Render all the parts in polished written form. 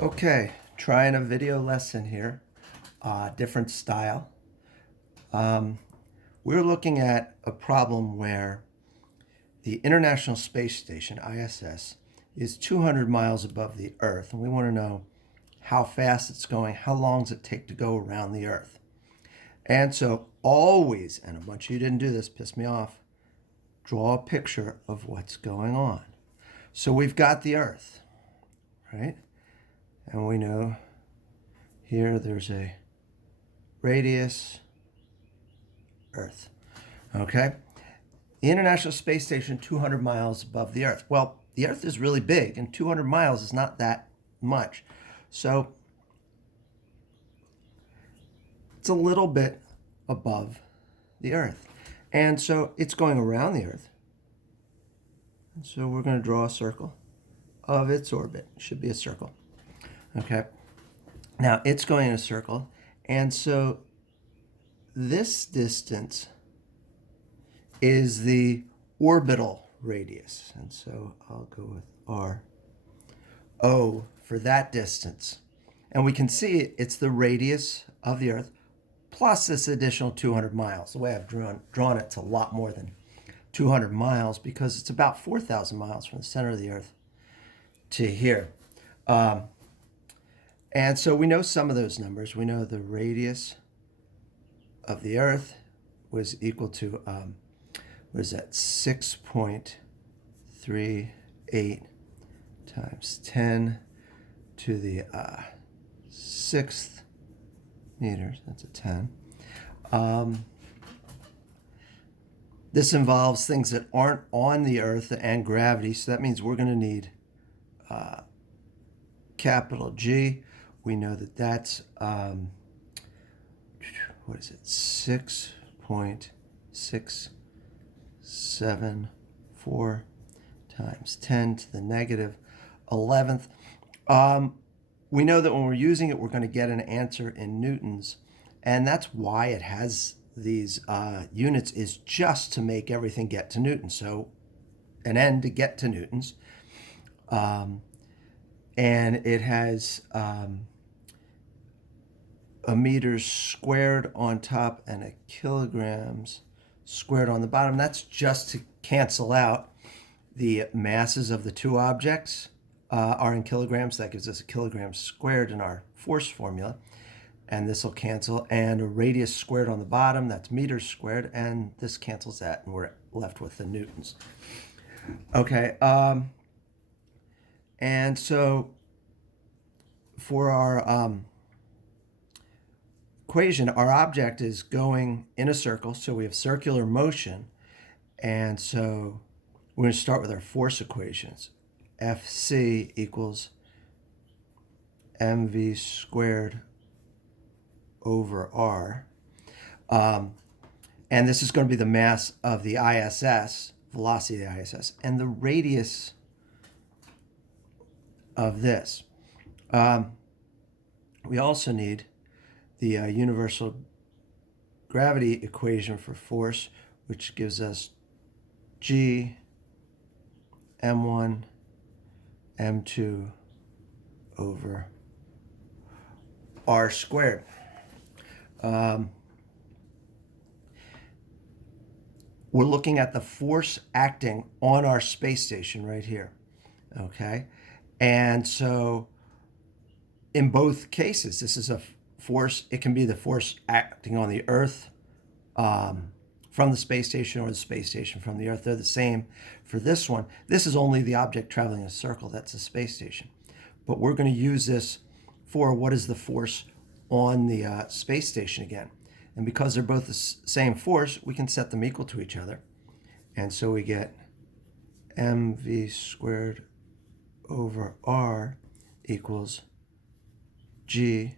Okay, trying a video lesson here, different style. Um, we're looking at a problem where the International Space Station, ISS, is 200 miles above the Earth, and we want to know how fast it's going, how long does it take to go around the Earth. And so always, and a bunch of you didn't do this, pissed me off, draw a picture of what's going on. So we've got the Earth, right? And we know here there's a radius, Earth. Okay? The International Space Station, 200 miles above the Earth. Well, the Earth is really big, and 200 miles is not that much. So it's a little bit above the Earth. And so it's going around the Earth. And so we're going to draw a circle of its orbit. It should be a circle. Okay? Now, it's going in a circle. And so this distance is the orbital radius. And so I'll go with R. O for that distance. And we can see it's the radius of the Earth plus this additional 200 miles. The way I've drawn it's a lot more than 200 miles because it's about 4,000 miles from the center of the Earth to here. And so we know some of those numbers. We know the radius of the Earth was equal to, what is that, 6.38 times 10 to the sixth meters. That's a 10. This involves things that aren't on the Earth and gravity, so that means we're going to need capital G. We know that that's, what is it, 6.674 times 10 to the negative 11th. We know that when we're using it, we're going to get an answer in newtons, and that's why it has these units, is just to make everything get to newtons. So an N to get to newtons. And it has a meters squared on top and a kilograms squared on the bottom. That's just to cancel out the masses of the two objects are in kilograms. That gives us a kilogram squared in our force formula. And this will cancel. And a radius squared on the bottom, that's meters squared. And this cancels that, and we're left with the newtons. Okay. And so for our equation, our object is going in a circle, so we have circular motion. And so we're going to start with our force equations. Fc equals mv squared over r. And this is going to be the mass of the ISS, velocity of the ISS, and the radius of this. We also need the universal gravity equation for force, which gives us G m1 m2 over r squared. We're looking at the force acting on our space station right here, okay? And so in both cases, this is a force. It can be the force acting on the Earth from the space station, or the space station from the Earth. They're the same for this one. This is only the object traveling in a circle. That's the space station. But we're going to use this for what is the force on the space station again. And because they're both the same force, we can set them equal to each other. And so we get mv squared over r equals G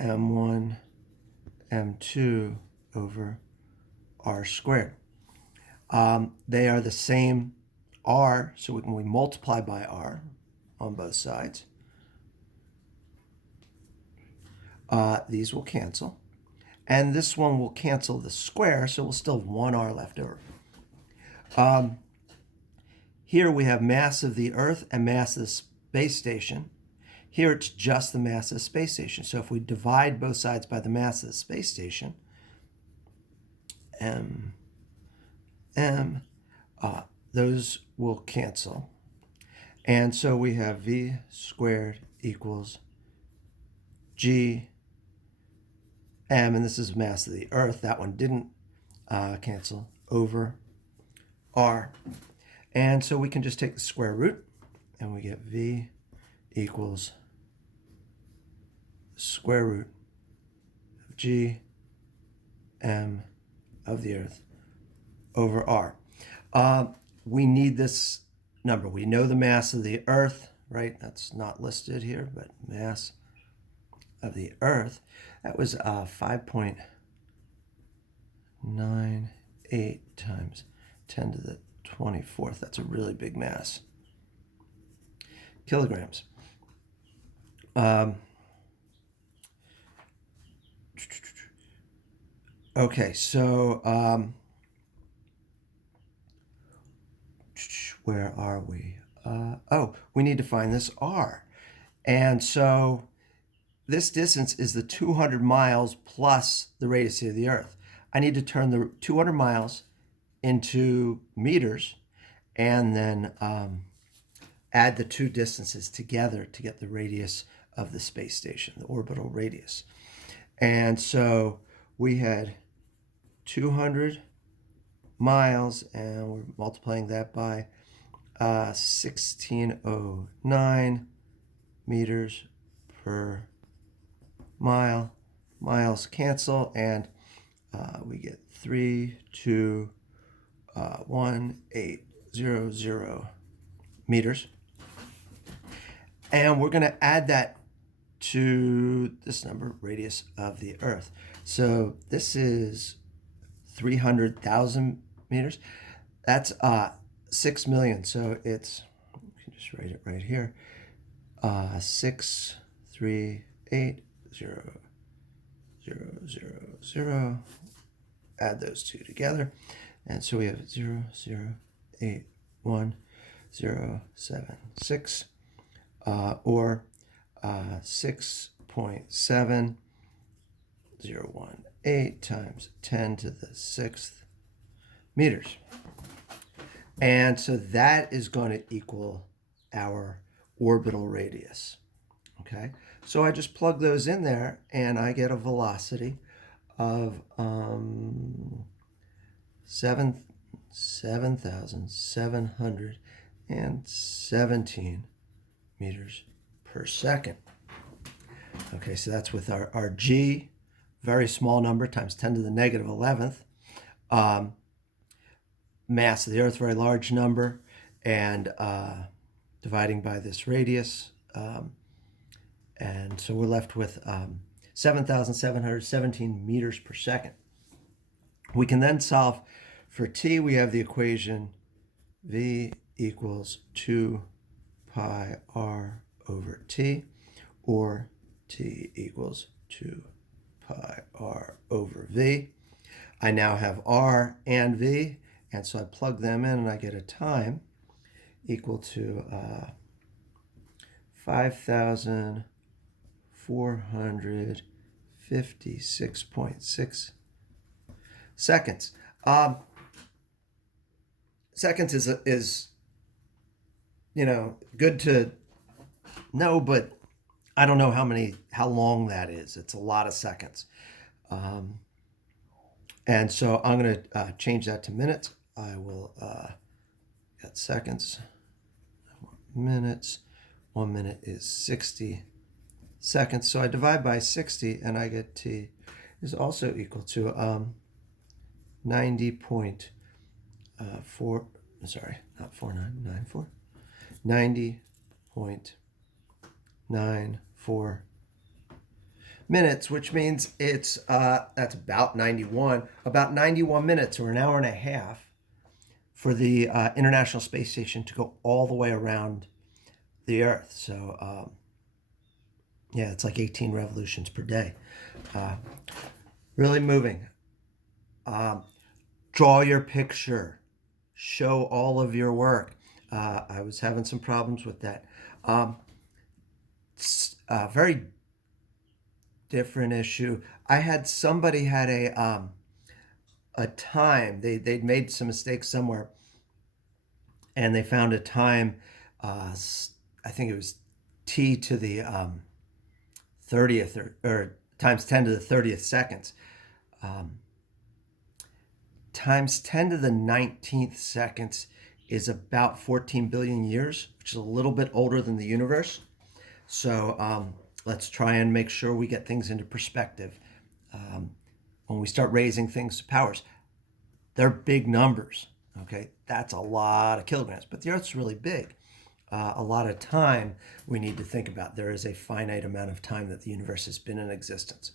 m1 m2 over r squared. They are the same r, so when we multiply by r on both sides, these will cancel. And this one will cancel the square, so we'll still have 1r left over. Here we have mass of the Earth and mass of the base station. Here it's just the mass of the space station. So if we divide both sides by the mass of the space station, m, those will cancel. And so we have v squared equals g m, and this is mass of the Earth. That one didn't cancel, over r. And so we can just take the square root, and we get v equals square root of g m of the Earth over r. We need this number. We know the mass of the Earth, right? That's not listed here, but mass of the Earth, that was 5.98 times 10 to the 24th. That's a really big mass. Kilograms. Okay, so where are we? We need to find this r. And so this distance is the 200 miles plus the radius of the Earth. I need to turn the 200 miles into meters and then add the two distances together to get the radius of the space station, the orbital radius. And so we had 200 miles, and we're multiplying that by 1609 meters per mile. Miles cancel, and we get 321,800 meters. And we're going to add that to this number, radius of the Earth. So this is 300,000 meters. That's 6 million. So it's, we can just write it right here, 638,000. Add those two together, and so we have 0.081,076, or 6.7018 times 10 to the 6th meters. And so that is going to equal our orbital radius. Okay, so I just plug those in there, and I get a velocity of 7,717 meters per second. Okay, so that's with our g, very small number, times 10 to the negative 11th. Mass of the Earth, very large number, and dividing by this radius. And so we're left with 7,717 meters per second. We can then solve for t. We have the equation v equals 2 pi r over t, or t equals 2 pi r over v. I now have r and v, and so I plug them in, and I get a time equal to 5,456.6 seconds. Seconds is good to know, but I don't know how long that is. It's a lot of seconds. And so I'm going to change that to minutes. I will get seconds, minutes. 1 minute is 60 seconds. So I divide by 60, and I get t is also equal to 90.4, sorry, not 4994, 90.94 minutes, which means it's that's about 91 minutes, or an hour and a half, for the International Space Station to go all the way around the Earth. So yeah, it's like 18 revolutions per day. Really moving. Draw your picture. Show all of your work. I was having some problems with that. It's a very different issue. I had somebody had a time, they'd made some mistakes somewhere, and they found a time, I think it was t to the 30th, or times 10 to the 30th seconds. Times 10 to the 19th seconds is about 14 billion years, which is a little bit older than the universe. So let's try and make sure we get things into perspective. When we start raising things to powers, they're big numbers. Okay, that's a lot of kilograms, but the Earth's really big. A lot of time we need to think about. There is a finite amount of time that the universe has been in existence.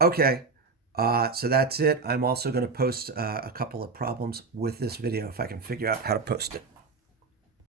Okay, so that's it. I'm also going to post a couple of problems with this video if I can figure out how to post it.